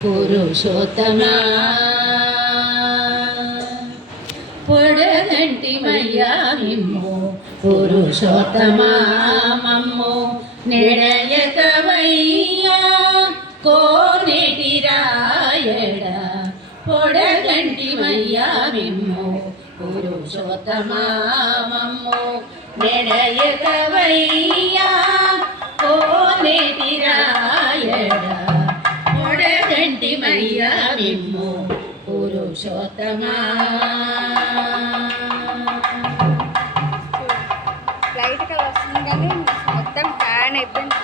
పురుషోత్తమా పొడగంటి మయ్యా మిమ్ము పురుషోత్తమా మమ్ము నెడయకవయ్యా కోనేటి రాయడ పొడగంటి మయ్యా మిమ్ము పురుషోత్తమా మమ్ము నెడయకవయ్యా కోనేటి రాయడ పొడగంటి మయ్యా మిమ్ము పురుషోత్తమా. లైట్ గా వస్తుంది కానీ మొత్తం ఫ్యాన్ అయిపోయింది.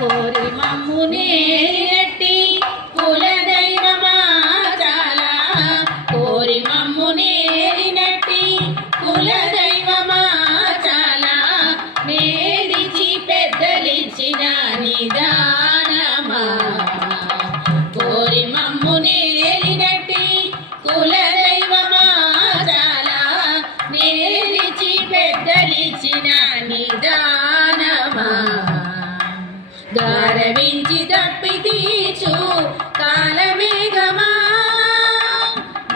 కోరి మమ్ము నేటి కులదైవమా చాలా కోరి మమ్ము నేటి కులదైవమా చాలా నేరిచి పెద్దలిచిన నిదానమా కోరి మమ్ము నేటి కులదైవమా చాలా నేరిచి పెద్దలిచిన నిదానమా గారవించి తప్పి తీర్చు కాలమేఘమా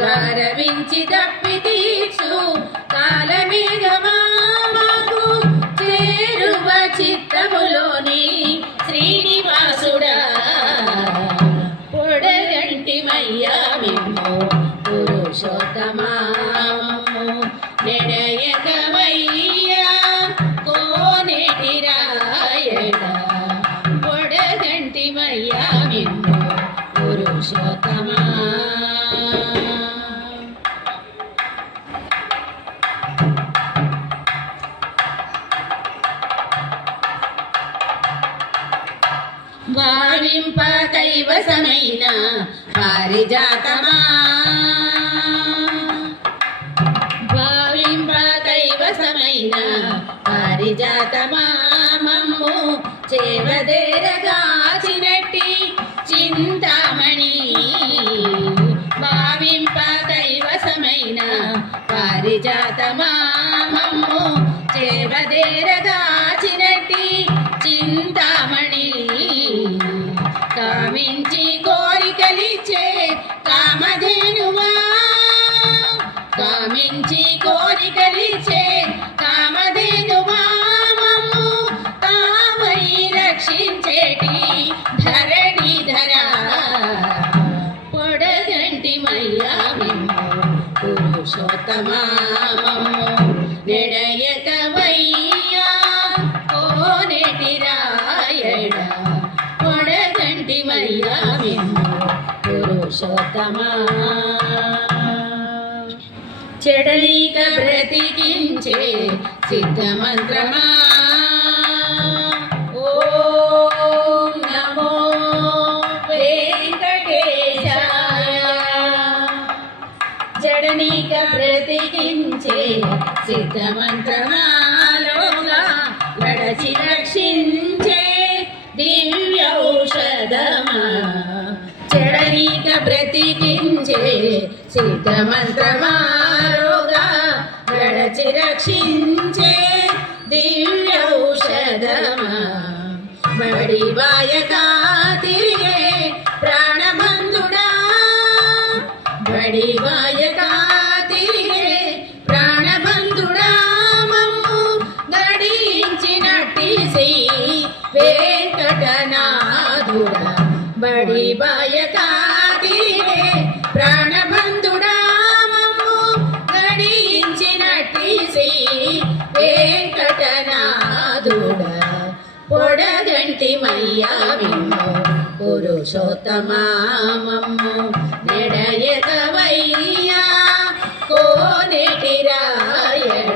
గారవించి తప్పి తీర్చు కాలమేఘమా మాకు చేరువ చిత్తములోని శ్రీనివాసుడా పొడగంటి మయ్యా మిమ్ము పురుషోత్తమా నెడయకవయ్యా కోనేటి రాయడ పొడగంటి మయ్యా మిమ్ము పురుషోత్తమా. భావింప కైవసమైన పారిజాతమా భావింప కైవసమైన పారిజాతమా మమ్ము చేవదేరగాచినట్టి చింతామణి భావింప కైవసమైన పారిజాతమా మమ్ము చేవదేరగాచినట్టి చింతామణి కామించి కోరికలిచ్చే కామధేనువా కామించి కోరికలిచ్చే కామధేనువా మమ్ము తామై రక్షించేటి ధరణిధరా పొడగంటి మయ్యా మిమ్ము పురుషోత్తమా మమ్ము నెడయకవయ్యా కోనేటి రాయడ పొడగంటి మయ్యా మిమ్ము పురుషోత్తమా. చెడలీక బ్రతికించే సిద్ధమంత్రమా ఓం నమో వెంకటేశాయ జడనీక బ్రతికించే సిద్ధమంత్రమాలోగా నడచి రక్షించే దివ్యౌషధమా చెడనీక బ్రతికించే సిద్ధమంత్రమాలోగా నడచి రక్షించే దివ్యౌషధమా బడివాయకా తిరిగే ప్రాణబంధుడా బడివాయకా తిరిగే ప్రాణబంధుడా మమ్ము దడించినట్టి శ్రీ వెంకటనాథుడా బడివాయకా తిరిగే ప్రాణబంధుడా మమ్ము దడించినట్టి శ్రీ వెంకటనాథుడా పొడగంటి మయ్యా మిమ్ము పురుషోత్తమా మమ్ము నెడయకవయ్యా కోనేటి రాయడ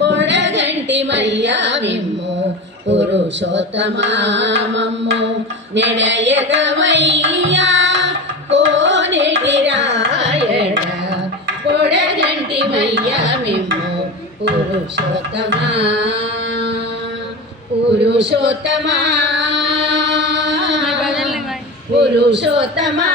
పొడగంటి మయ్యా మిమ్ము పురుషోత్తమా మమ్ము నెడయకవయ్యా కోనేటి రాయడ పొడగంటి మయ్యా మిమ్ము పురుషోత్తమా పురుషోత్తమా పురుషోత్తమా.